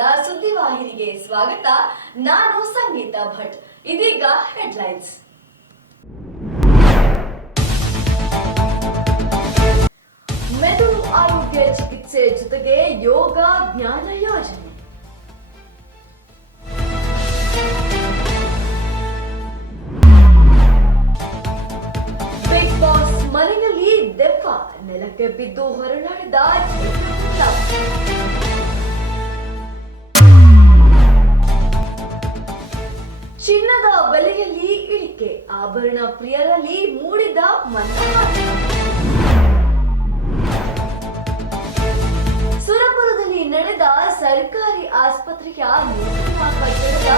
ಕನ್ನಡ ಸುದ್ದಿವಾಹಿನಿಗೆ ಸ್ವಾಗತ. ನಾನು ಸಂಗೀತ ಭಟ್. ಇದೀಗ ಹೆಡ್ಲೈನ್ಸ್. ಮೆದುಳು ಆರೋಗ್ಯ ಚಿಕಿತ್ಸೆ ಜೊತೆಗೆ ಯೋಗ ಜ್ಞಾನ ಯೋಜನೆ. ಬಿಗ್ ಬಾಸ್ ಮನೆಯಲ್ಲಿ ದೆವ್ವ, ನೆಲಕ್ಕೆ ಬಿದ್ದು ಹೊರನಾಡಿದ ಚಿನ್ನದ ಬೆಲೆಯಲ್ಲಿ ಇಳಿಕೆ, ಆಭರಣ ಪ್ರಿಯರಲ್ಲಿ ಮೂಡಿದ ಮಂದಹಾಸ. ಸುರಪುರದಲ್ಲಿ ನಡೆದ ಸರ್ಕಾರಿ ಆಸ್ಪತ್ರೆಯ ನೂತನ ಕಟ್ಟಡದ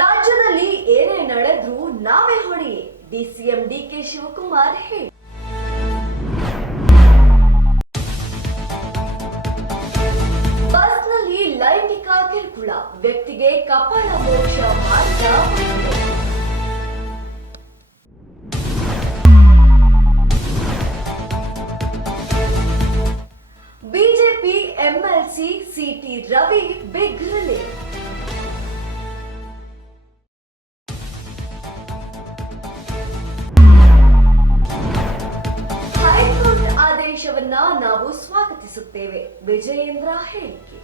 ರಾಜ್ಯದಲ್ಲಿ ಏನೇ ನಡೆದ್ರೂ ನಾವೇ ಹೊಣೆ, ಡಿಸಿಎಂ ಡಿಕೆ ಶಿವಕುಮಾರ್ ಹೇಳಿ. ಬಸ್ನಲ್ಲಿ ಲೈಂಗಿಕ ಕಿರುಕುಳ, ವ್ಯಕ್ತಿಗೆ ಕಪಾಳ ಮೋಕ್ಷ ಮಾಡಿದ BJP MLC C T Ravi big relief. High court ಆದೇಶವನ್ನ ನಾವು ಸ್ವಾಗತಿಸುತ್ತೇವೆ, ವಿಜಯೇಂದ್ರ ಹೇಳಿಕೆ.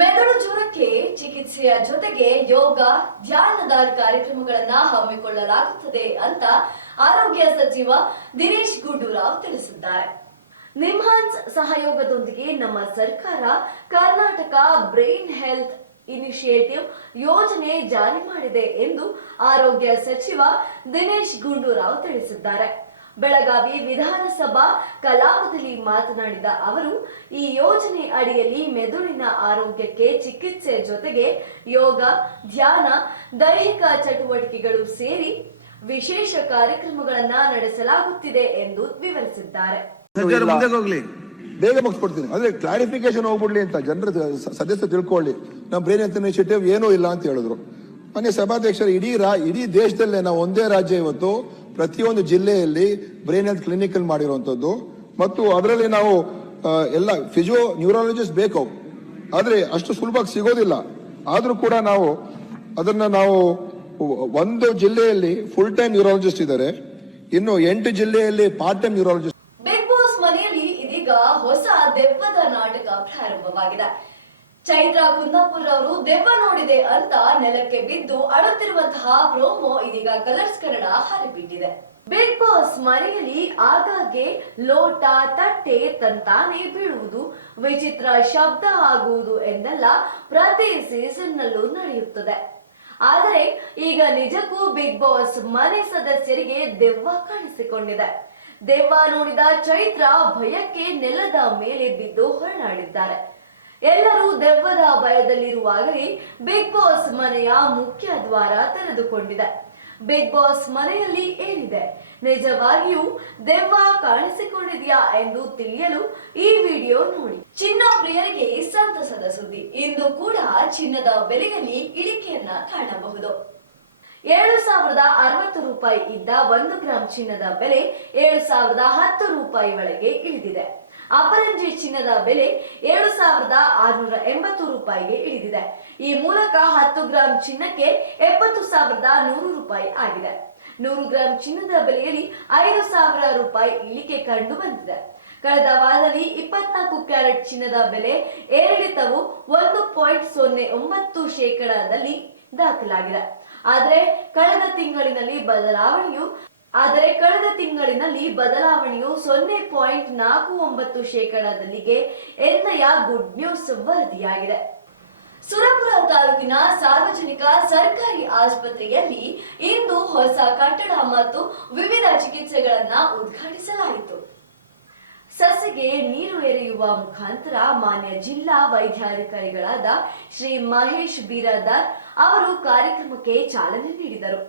ಮೆದುಳು ಜ್ವರಕ್ಕೆ ಚಿಕಿತ್ಸೆಯ ಜೊತೆಗೆ ಯೋಗ ಧ್ಯಾನದ ಕಾರ್ಯಕ್ರಮಗಳನ್ನ ಹಮ್ಮಿಕೊಳ್ಳಲಾಗುತ್ತದೆ ಅಂತ ಆರೋಗ್ಯ ಸಚಿವ ದಿನೇಶ್ ಗುಂಡೂರಾವ್ ತಿಳಿಸಿದ್ದಾರೆ. ನಿಮ್ಹಾನ್ಸ್ ಸಹಯೋಗದೊಂದಿಗೆ ನಮ್ಮ ಸರ್ಕಾರ ಕರ್ನಾಟಕ ಬ್ರೈನ್ ಹೆಲ್ತ್ ಇನಿಷಿಯೇಟಿವ್ ಯೋಜನೆ ಜಾರಿ ಮಾಡಿದೆ ಎಂದು ಆರೋಗ್ಯ ಸಚಿವ ದಿನೇಶ್ ಗುಂಡೂರಾವ್ ತಿಳಿಸಿದ್ದಾರೆ. ಬೆಳಗಾವಿ ವಿಧಾನಸಭಾ ಕಲಾಪದಲ್ಲಿ ಮಾತನಾಡಿದ ಅವರು, ಈ ಯೋಜನೆ ಅಡಿಯಲ್ಲಿ ಮೆದುಳಿನ ಆರೋಗ್ಯಕ್ಕೆ ಚಿಕಿತ್ಸೆ ಜೊತೆಗೆ ಯೋಗ, ಧ್ಯಾನ, ದೈಹಿಕ ಚಟುವಟಿಕೆಗಳು ಸೇರಿ ವಿಶೇಷ ಕಾರ್ಯಕ್ರಮಗಳನ್ನ ನಡೆಸಲಾಗುತ್ತಿದೆ ಎಂದು ವಿವರಿಸಿದ್ದಾರೆ. ಬೇಗ ಮುಗಿಸ್ಕೊಡ್ತೀನಿ, ಅಂದ್ರೆ ಕ್ಲಾರಿಫಿಕೇಶನ್ ಹೋಗ್ಬಿಡ್ಲಿ ಅಂತ ಜನರ ಸದಸ್ಯರು ತಿಳ್ಕೊಳ್ಳಿ. ನಮ್ಮ ಬ್ರೈನ್ ಹೆಲ್ತ್ ಇನಿಷಿಯೇಟಿವ್ ಏನೂ ಇಲ್ಲ ಅಂತ ಹೇಳಿದ್ರು. ಮನೆ ಸಭಾಧ್ಯಕ್ಷರು, ಇಡೀ ದೇಶದಲ್ಲೇ ನಾವು ಒಂದೇ ರಾಜ್ಯ ಇವತ್ತು ಪ್ರತಿಯೊಂದು ಜಿಲ್ಲೆಯಲ್ಲಿ ಬ್ರೈನ್ ಹೆಲ್ತ್ ಕ್ಲಿನಿಕಲ್ ಮಾಡಿರುವಂತದ್ದು. ಮತ್ತು ಅದರಲ್ಲಿ ನಾವು ಎಲ್ಲ ಫಿಸಿಯೋ ನ್ಯೂರಾಲಜಿಸ್ಟ್ ಬೇಕು, ಆದ್ರೆ ಅಷ್ಟು ಸುಲಭವಾಗಿ ಸಿಗೋದಿಲ್ಲ. ಆದ್ರೂ ಕೂಡ ನಾವು ಒಂದು ಜಿಲ್ಲೆಯಲ್ಲಿ ಫುಲ್ ಟೈಮ್ ನ್ಯೂರಾಲಜಿಸ್ಟ್ ಇದ್ದಾರೆ, ಇನ್ನು 8 ಜಿಲ್ಲೆಯಲ್ಲಿ part time neurologist. Bigg Boss ಮನೆಯಲ್ಲಿ ಇದೀಗ ಹೊಸ ದೆವ್ವದ ನಾಟಕ ಪ್ರಾರಂಭವಾಗಿದೆ. ಚೈತ್ರ ಕುಂದಾಪುರ್ ಅವರು ದೆವ್ವ ನೋಡಿದೆ ಅಂತ ನೆಲಕ್ಕೆ ಬಿದ್ದು ಅಳುತ್ತಿರುವಂತಹ ಪ್ರೋಮೋ ಇದೀಗ ಕಲರ್ಸ್ ಕನ್ನಡ ಹರಿಬಿಟ್ಟಿದೆ. ಬಿಗ್ ಬಾಸ್ ಮನೆಯಲ್ಲಿ ಆಗಾಗ್ಗೆ ಲೋಟ, ತಟ್ಟೆ ತಂತಾನೆ ಬೀಳುವುದು, ವಿಚಿತ್ರ ಶಬ್ದ ಆಗುವುದು ಎಂದೆಲ್ಲ ಪ್ರತಿ ಸೀಸನ್ ನಲ್ಲೂ ನಡೆಯುತ್ತದೆ. ಆದರೆ ಈಗ ನಿಜಕ್ಕೂ ಬಿಗ್ ಬಾಸ್ ಮನೆ ಸದಸ್ಯರಿಗೆ ದೆವ್ವ ಕಾಣಿಸಿಕೊಂಡಿದೆ. ದೆವ್ವ ನೋಡಿದ ಚೈತ್ರ ಭಯಕ್ಕೆ ನೆಲದ ಮೇಲೆ ಬಿದ್ದು ಹೊರನಾಡಿದ್ದಾರೆ. ಎಲ್ಲರೂ ದೆವ್ವದ ಭಯದಲ್ಲಿರುವಾಗಲೇ ಬಿಗ್ ಬಾಸ್ ಮನೆಯ ಮುಖ್ಯ ದ್ವಾರ ತೆರೆದುಕೊಂಡಿದೆ. ಬಿಗ್ ಬಾಸ್ ಮನೆಯಲ್ಲಿ ಏನಿದೆ, ನಿಜವಾಗಿಯೂ ದೆವ್ವ ಕಾಣಿಸಿಕೊಂಡಿದೆಯಾ ಎಂದು ತಿಳಿಯಲು ಈ ವಿಡಿಯೋ ನೋಡಿ. ಚಿನ್ನ ಪ್ರಿಯರಿಗೆ ಸಂತಸದ ಸುದ್ದಿ. ಇಂದು ಕೂಡ ಚಿನ್ನದ ಬೆಲೆಯಲ್ಲಿ ಇಳಿಕೆಯನ್ನ ಕಾಣಬಹುದು. 7,060 ರೂಪಾಯಿ ಇದ್ದ 1 ಗ್ರಾಂ ಚಿನ್ನದ ಬೆಲೆ 7,010 ರೂಪಾಯಿ ಒಳಗೆ ಇಳಿದಿದೆ. ಅಪರಂಜಿ ಚಿನ್ನದ ಬೆಲೆ 7,680 ರೂಪಾಯಿಗೆ ಇಳಿದಿದೆ. ಈ ಮೂಲಕ 10 ಗ್ರಾಂ ಚಿನ್ನಕ್ಕೆ 70,100 ರೂಪಾಯಿ ಆಗಿದೆ. 100 ಗ್ರಾಂ ಚಿನ್ನದ ಬೆಲೆಯಲ್ಲಿ 5,000 ರೂಪಾಯಿ ಇಳಿಕೆ ಕಂಡು ಬಂದಿದೆ. ಕಳೆದ ವಾರದಲ್ಲಿ 24 ಕ್ಯಾರೆಟ್ ಚಿನ್ನದ ಬೆಲೆ ಏರಿಳಿತವು 1.09% ದಾಖಲಾಗಿದೆ. ಆದರೆ ಕಳೆದ ತಿಂಗಳಿನಲ್ಲಿ ಬದಲಾವಣೆಯು 0.49%ಗೆ ಎನ್ನಯ ಗುಡ್ ನ್ಯೂಸ್ ವರದಿಯಾಗಿದೆ. ಸುರಪುರ ತಾಲೂಕಿನ ಸಾರ್ವಜನಿಕ ಸರ್ಕಾರಿ ಆಸ್ಪತ್ರೆಯಲ್ಲಿ ಇಂದು ಹೊಸ ಕಟ್ಟಡ ಮತ್ತು ವಿವಿಧ ಚಿಕಿತ್ಸೆಗಳನ್ನ ಉದ್ಘಾಟಿಸಲಾಯಿತು. ಸಸಿಗೆ ನೀರು ಎರೆಯುವ ಮುಖಾಂತರ ಮಾನ್ಯ ಜಿಲ್ಲಾ ವೈದ್ಯಾಧಿಕಾರಿಗಳಾದ ಶ್ರೀ ಮಹೇಶ್ ಬಿರಾದಾರ್ ಅವರು ಕಾರ್ಯಕ್ರಮಕ್ಕೆ ಚಾಲನೆ ನೀಡಿದರು.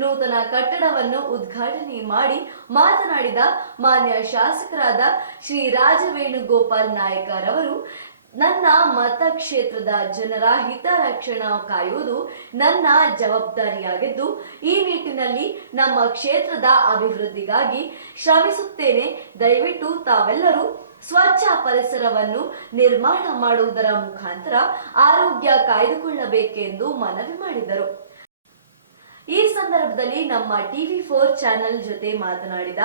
ನೂತನ ಕಟ್ಟಡವನ್ನು ಉದ್ಘಾಟನೆ ಮಾಡಿ ಮಾತನಾಡಿದ ಮಾನ್ಯ ಶಾಸಕರಾದ ಶ್ರೀ ರಾಜವೇಣುಗೋಪಾಲ್ ನಾಯಕರವರು, ನನ್ನ ಮತಕ್ಷೇತ್ರದ ಜನರ ಹಿತರಕ್ಷಣೆ ಕಾಯುವುದು ನನ್ನ ಜವಾಬ್ದಾರಿಯಾಗಿದ್ದು, ಈ ನಿಟ್ಟಿನಲ್ಲಿ ನಮ್ಮ ಕ್ಷೇತ್ರದ ಅಭಿವೃದ್ಧಿಗಾಗಿ ಶ್ರಮಿಸುತ್ತೇನೆ. ದಯವಿಟ್ಟು ತಾವೆಲ್ಲರೂ ಸ್ವಚ್ಛ ಪರಿಸರವನ್ನು ನಿರ್ಮಾಣ ಮಾಡುವುದರ ಮುಖಾಂತರ ಆರೋಗ್ಯ ಕಾಯ್ದುಕೊಳ್ಳಬೇಕೆಂದು ಮನವಿ ಮಾಡಿದರು. ಈ ಸಂದರ್ಭದಲ್ಲಿ ನಮ್ಮ TV4 ಚಾನೆಲ್ ಜೊತೆ ಮಾತನಾಡಿದ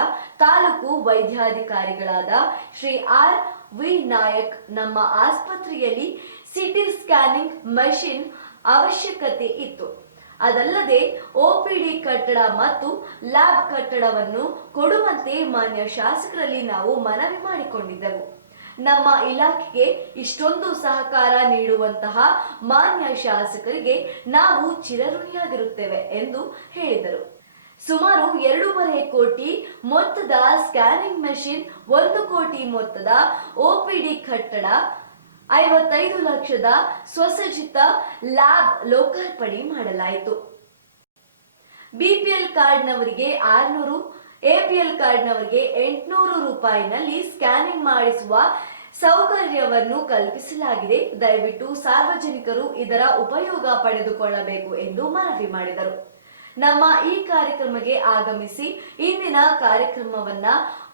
ತಾಲೂಕು ವೈದ್ಯಾಧಿಕಾರಿಗಳಾದ ಶ್ರೀ R.V. ನಾಯಕ್, ನಮ್ಮ ಆಸ್ಪತ್ರೆಯಲ್ಲಿ ಸಿಟಿ ಸ್ಕ್ಯಾನಿಂಗ್ ಮಷಿನ್ ಅವಶ್ಯಕತೆ ಇತ್ತು. ಅದಲ್ಲದೆ OPD ಕಟ್ಟಡ ಮತ್ತು ಲ್ಯಾಬ್ ಕಟ್ಟಡವನ್ನು ಕೊಡುವಂತೆ ಮಾನ್ಯ ಶಾಸಕರಲ್ಲಿ ನಾವು ಮನವಿ ಮಾಡಿಕೊಂಡಿದ್ದೆವು. ನಮ್ಮ ಇಲಾಖೆಗೆ ಇಷ್ಟೊಂದು ಸಹಕಾರ ನೀಡುವಂತಹ ಮಾನ್ಯ ಶಾಸಕರಿಗೆ ನಾವು ಚಿರಋಣಿಯಾಗಿರುತ್ತೇವೆ ಎಂದು ಹೇಳಿದರು. ಸುಮಾರು 2.5 ಕೋಟಿ ಮೊತ್ತದ ಸ್ಕ್ಯಾನಿಂಗ್ ಮೆಷಿನ್, 1 ಕೋಟಿ ಮೊತ್ತದ OPD ಕಟ್ಟಡ, 55 ಲಕ್ಷದ ಸ್ವಸಜ್ಜಿತ ಲ್ಯಾಬ್ ಲೋಕಾರ್ಪಣೆ ಮಾಡಲಾಯಿತು. BPL ಕಾರ್ಡ್ನವರಿಗೆ 600, APL ಕಾರ್ಡ್ನವರಿಗೆ 800 ರೂಪಾಯಿನಲ್ಲಿ ಸ್ಕ್ಯಾನಿಂಗ್ ಮಾಡಿಸುವ ಸೌಕರ್ಯವನ್ನು ಕಲ್ಪಿಸಲಾಗಿದೆ. ದಯವಿಟ್ಟು ಸಾರ್ವಜನಿಕರು ಇದರ ಉಪಯೋಗ ಪಡೆದುಕೊಳ್ಳಬೇಕು ಎಂದು ಮನವಿ ಮಾಡಿದರು. ನಮ್ಮ ಈ ಕಾರ್ಯಕ್ರಮಕ್ಕೆ ಆಗಮಿಸಿ ಇಂದಿನ ಕಾರ್ಯಕ್ರಮವನ್ನ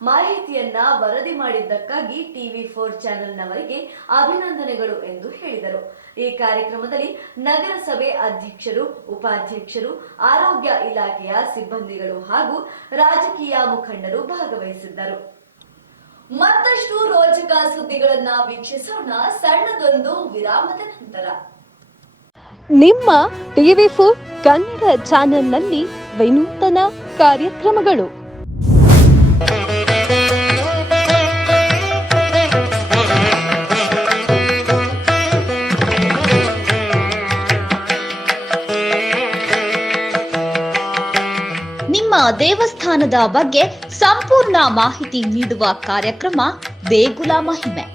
ಮಾಹಿತಿಯನ್ನ ವರದಿ ಮಾಡಿದ್ದಕ್ಕಾಗಿ TV4 ಚಾನೆಲ್ನವರಿಗೆ ಅಭಿನಂದನೆಗಳು ಎಂದು ಹೇಳಿದರು. ಈ ಕಾರ್ಯಕ್ರಮದಲ್ಲಿ ನಗರಸಭೆ ಅಧ್ಯಕ್ಷರು, ಉಪಾಧ್ಯಕ್ಷರು, ಆರೋಗ್ಯ ಇಲಾಖೆಯ ಸಿಬ್ಬಂದಿಗಳು ಹಾಗೂ ರಾಜಕೀಯ ಮುಖಂಡರು ಭಾಗವಹಿಸಿದ್ದರು. ಮತ್ತಷ್ಟು ರೋಚಕ ಸುದ್ದಿಗಳನ್ನ ವೀಕ್ಷಿಸೋಣ ಸಣ್ಣದೊಂದು ವಿರಾಮದ ನಂತರ. ನಿಮ್ಮ TV4 ಕನ್ನಡ ಚಾನೆಲ್ನಲ್ಲಿ ವಿನೂತನ ಕಾರ್ಯಕ್ರಮಗಳು. ನಿಮ್ಮ ದೇವಸ್ಥಾನದ ಬಗ್ಗೆ ಸಂಪೂರ್ಣ ಮಾಹಿತಿ ನೀಡುವ ಕಾರ್ಯಕ್ರಮ ದೇಗುಲ ಮಹಿಮೆ.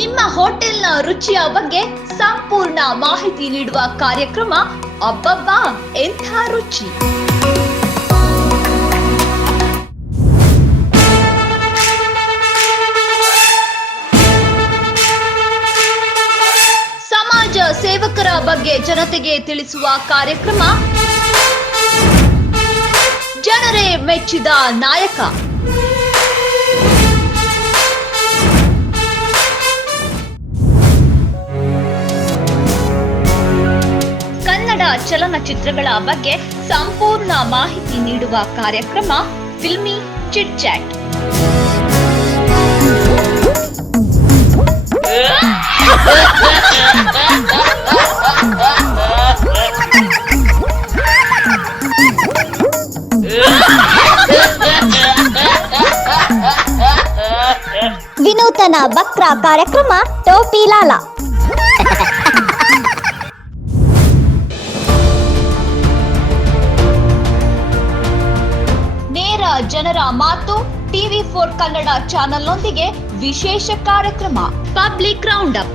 ನಿಮ್ಮ ಹೋಟೆಲ್ನ ರುಚಿಯ ಬಗ್ಗೆ ಸಂಪೂರ್ಣ ಮಾಹಿತಿ ನೀಡುವ ಕಾರ್ಯಕ್ರಮ ಅಬ್ಬಬ್ಬಾ ಎಂಥ ರುಚಿ. ಸಮಾಜ ಸೇವಕರ ಬಗ್ಗೆ ಜನತೆಗೆ ತಿಳಿಸುವ ಕಾರ್ಯಕ್ರಮ ಜನರೇ ಮೆಚ್ಚಿದ ನಾಯಕ. ಕನ್ನಡ ಚಲನಚಿತ್ರಗಳ ಬಗ್ಗೆ ಸಂಪೂರ್ಣ ಮಾಹಿತಿ ನೀಡುವ ಕಾರ್ಯಕ್ರಮ ಫಿಲ್ಮಿ ಚಿಟ್ ಚಾಟ್. ವಿನೂತನ ಬಕ್ರ ಕಾರ್ಯಕ್ರಮ ಟೋಪಿ ಲಾಲ. ನೇರ ಜನರ ಮಾತು TV4 ಕನ್ನಡ ಚಾನೆಲ್ನೊಂದಿಗೆ ವಿಶೇಷ ಕಾರ್ಯಕ್ರಮ ಪಬ್ಲಿಕ್ ರೌಂಡ್ ಅಪ್.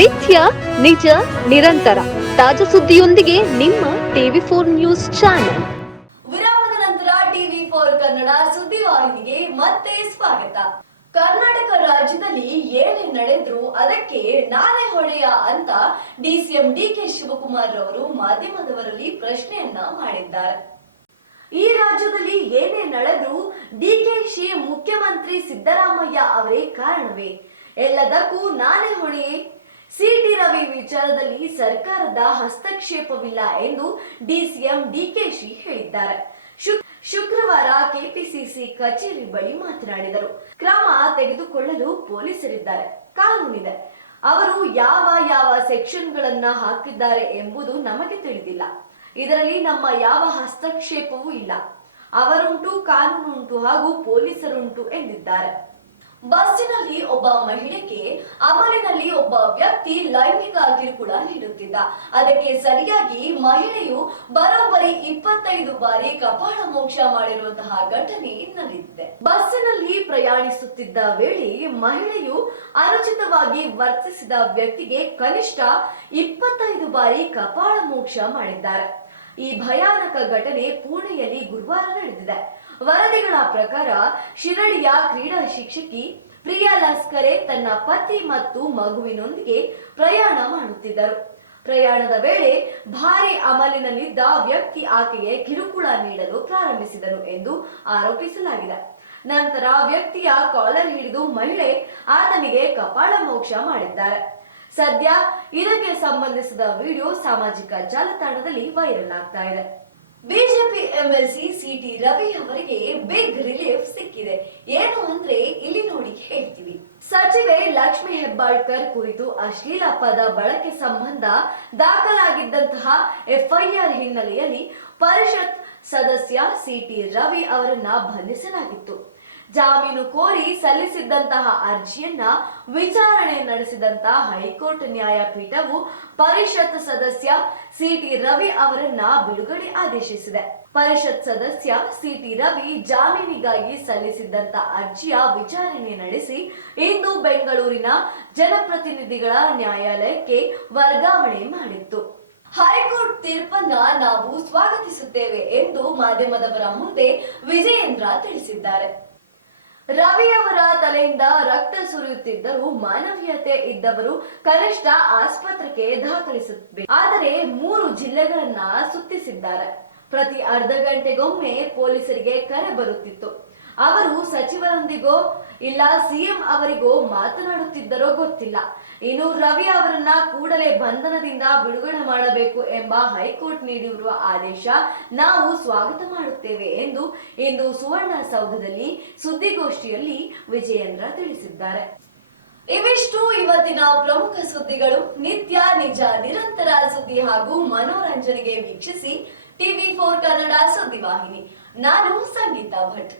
ನಿತ್ಯ ನಿಜ ನಿರಂತರ ತಾಜಾ ಸುದ್ದಿಯೊಂದಿಗೆ ನಿಮ್ಮ TV4 ನ್ಯೂಸ್ ಚಾನೆಲ್. ವಿರಾಮದ ನಂತರ TV4 ಕನ್ನಡ ಸುದ್ದಿವಾಹಿನಿಗೆ ಮತ್ತೆ ಸ್ವಾಗತ. ಕರ್ನಾಟಕ ರಾಜ್ಯದಲ್ಲಿ ಏನೇ ನಡೆದ್ರು ಅದಕ್ಕೆ ನಾನೇ ಹೊಣೆಯ ಅಂತ DCM DK ಶಿವಕುಮಾರ್ ರವರು ಮಾಧ್ಯಮದವರಲ್ಲಿ ಪ್ರಶ್ನೆಯನ್ನ ಮಾಡಿದ್ದಾರೆ. ಈ ರಾಜ್ಯದಲ್ಲಿ ಏನೇ ನಡೆದ್ರು DKಶಿ ಮುಖ್ಯಮಂತ್ರಿ ಸಿದ್ದರಾಮಯ್ಯ ಅವರೇ ಕಾರಣವೇ? ಎಲ್ಲದಕ್ಕೂ ನಾನೇ ಹೊಣೆಯೇ? CT ರವಿ ವಿಚಾರದಲ್ಲಿ ಸರ್ಕಾರದ ಹಸ್ತಕ್ಷೇಪವಿಲ್ಲ ಎಂದು DCM DKಶಿ ಹೇಳಿದ್ದಾರೆ. ಶುಕ್ರವಾರ ಕೆಪಿಸಿಸಿ ಕಚೇರಿ ಬಳಿ ಮಾತನಾಡಿದರು. ಕ್ರಮ ತೆಗೆದುಕೊಳ್ಳಲು ಪೊಲೀಸರಿದ್ದಾರೆ, ಕಾನೂನಿದೆ. ಅವರು ಯಾವ ಸೆಕ್ಷನ್ಗಳನ್ನ ಹಾಕಿದ್ದಾರೆ ಎಂಬುದು ನಮಗೆ ತಿಳಿದಿಲ್ಲ. ಇದರಲ್ಲಿ ನಮ್ಮ ಯಾವ ಹಸ್ತಕ್ಷೇಪವೂ ಇಲ್ಲ. ಅವರುಂಟು, ಕಾನೂನುಂಟು ಹಾಗೂ ಪೊಲೀಸರುಂಟು ಎಂದಿದ್ದಾರೆ. ಬಸ್ಸಿನಲ್ಲಿ ಒಬ್ಬ ಮಹಿಳೆಗೆ ಅಮಲಿನಲ್ಲಿ ಒಬ್ಬ ವ್ಯಕ್ತಿ ಲೈಂಗಿಕ ಕಿರುಕುಳ ನೀಡುತ್ತಿದ್ದ. ಅದಕ್ಕೆ ಸರಿಯಾಗಿ ಮಹಿಳೆಯು ಬರೋಬ್ಬರಿ 25 ಬಾರಿ ಕಪಾಳ ಮೋಕ್ಷ ಮಾಡಿರುವಂತಹ ಘಟನೆ ನಡೆದಿದೆ. ಬಸ್ಸಿನಲ್ಲಿ ಪ್ರಯಾಣಿಸುತ್ತಿದ್ದ ವೇಳೆ ಮಹಿಳೆಯು ಅನುಚಿತವಾಗಿ ವರ್ತಿಸಿದ ವ್ಯಕ್ತಿಗೆ ಕನಿಷ್ಠ 25 ಬಾರಿ ಕಪಾಳ ಮೋಕ್ಷ ಮಾಡಿದ್ದಾರೆ. ಈ ಭಯಾನಕ ಘಟನೆ ಪುಣೆಯಲ್ಲಿ ಗುರುವಾರ ನಡೆದಿದೆ. ವರದಿಗಳ ಪ್ರಕಾರ ಶಿರಡಿಯ ಕ್ರೀಡಾ ಶಿಕ್ಷಕಿ ಪ್ರಿಯಾ ಲಸ್ಕರೆ ತನ್ನ ಪತಿ ಮತ್ತು ಮಗುವಿನೊಂದಿಗೆ ಪ್ರಯಾಣ ಮಾಡುತ್ತಿದ್ದರು. ಪ್ರಯಾಣದ ವೇಳೆ ಭಾರಿ ಅಮಲಿನಲ್ಲಿದ್ದ ವ್ಯಕ್ತಿ ಆಕೆಗೆ ಕಿರುಕುಳ ನೀಡಲು ಪ್ರಾರಂಭಿಸಿದರು ಎಂದು ಆರೋಪಿಸಲಾಗಿದೆ. ನಂತರ ವ್ಯಕ್ತಿಯ ಕಾಲರ್ ಹಿಡಿದು ಮಹಿಳೆ ಆತನಿಗೆ ಕಪಾಳ ಮೋಕ್ಷ ಮಾಡಿದ್ದಾರೆ. ಸದ್ಯ ಇದಕ್ಕೆ ಸಂಬಂಧಿಸಿದ ವಿಡಿಯೋ ಸಾಮಾಜಿಕ ಜಾಲತಾಣದಲ್ಲಿ ವೈರಲ್ ಆಗ್ತಾ ಇದೆ. ಬಿಜೆಪಿ ಎಂಎಲ್ಸಿ ಸಿಟಿ ರವಿ ಅವರಿಗೆ ಬಿಗ್ ರಿಲೀಫ್ ಸಿಕ್ಕಿದೆ. ಏನು ಅಂದ್ರೆ ಇಲ್ಲಿ ನೋಡಿ ಹೇಳ್ತೀವಿ. ಸಚಿವೆ ಲಕ್ಷ್ಮಿ ಹೆಬ್ಬಾಳ್ಕರ್ ಕುರಿತು ಅಶ್ಲೀಲ ಪದ ಬಳಕೆ ಸಂಬಂಧ ದಾಖಲಾಗಿದ್ದಂತಹ ಎಫ್ಐಆರ್ ಹಿನ್ನೆಲೆಯಲ್ಲಿ ಪರಿಷತ್ ಸದಸ್ಯ ಸಿಟಿ ರವಿ ಅವರನ್ನ ಬಂಧಿಸಲಾಗಿತ್ತು. ಜಾಮೀನು ಕೋರಿ ಸಲ್ಲಿಸಿದ್ದಂತಹ ಅರ್ಜಿಯನ್ನ ವಿಚಾರಣೆ ನಡೆಸಿದಂತಹ ಹೈಕೋರ್ಟ್ ನ್ಯಾಯಪೀಠವು ಪರಿಷತ್ ಸದಸ್ಯ ಸಿಟಿ ರವಿ ಅವರನ್ನ ಬಿಡುಗಡೆ ಆದೇಶಿಸಿದೆ. ಪರಿಷತ್ ಸದಸ್ಯ ಸಿಟಿ ರವಿ ಜಾಮೀನಿಗಾಗಿ ಸಲ್ಲಿಸಿದ್ದಂತ ಅರ್ಜಿಯ ವಿಚಾರಣೆ ನಡೆಸಿ ಇಂದು ಬೆಂಗಳೂರಿನ ಜನಪ್ರತಿನಿಧಿಗಳ ನ್ಯಾಯಾಲಯಕ್ಕೆ ವರ್ಗಾವಣೆ ಮಾಡಿತ್ತು. ಹೈಕೋರ್ಟ್ ತೀರ್ಪನ್ನ ನಾವು ಸ್ವಾಗತಿಸುತ್ತೇವೆ ಎಂದು ಮಾಧ್ಯಮದವರ ಮುಂದೆ ವಿಜಯೇಂದ್ರ ತಿಳಿಸಿದ್ದಾರೆ. ರವಿ ಅವರ ತಲೆಯಿಂದ ರಕ್ತ ಸುರಿಯುತ್ತಿದ್ದರೂ ಮಾನವೀಯತೆ ಇದ್ದವರು ಕನಿಷ್ಠ ಆಸ್ಪತ್ರೆಗೆ ದಾಖಲಿಸಬೇಕು. ಆದರೆ 3 ಜಿಲ್ಲೆಗಳನ್ನ ಸುತ್ತಿಸಿದ್ದಾರೆ. ಪ್ರತಿ ಅರ್ಧ ಗಂಟೆಗೊಮ್ಮೆ ಪೊಲೀಸರಿಗೆ ಕರೆ ಬರುತ್ತಿತ್ತು. ಅವರು ಸಚಿವರೊಂದಿಗೋ ಇಲ್ಲ ಸಿಎಂ ಅವರಿಗೋ ಮಾತನಾಡುತ್ತಿದ್ದರೋ ಗೊತ್ತಿಲ್ಲ. ಇನ್ನು ರವಿ ಅವರನ್ನ ಕೂಡಲೇ ಬಂಧನದಿಂದ ಬಿಡುಗಡೆ ಮಾಡಬೇಕು ಎಂಬ ಹೈಕೋರ್ಟ್ ನೀಡಿರುವ ಆದೇಶ ನಾವು ಸ್ವಾಗತ ಮಾಡುತ್ತೇವೆ ಎಂದು ಇಂದು ಸುವರ್ಣಸೌಧದಲ್ಲಿ ಸುದ್ದಿಗೋಷ್ಠಿಯಲ್ಲಿ ವಿಜಯೇಂದ್ರ ತಿಳಿಸಿದ್ದಾರೆ. ಇವಿಷ್ಟು ಇವತ್ತಿನ ಪ್ರಮುಖ ಸುದ್ದಿಗಳು. ನಿತ್ಯ ನಿಜ ನಿರಂತರ ಸುದ್ದಿ ಹಾಗೂ ಮನೋರಂಜನೆಗೆ ವೀಕ್ಷಿಸಿ TV4 ಕನ್ನಡ ಸುದ್ದಿವಾಹಿನಿ. ನಾನು ಸಂಗೀತಾ ಭಟ್.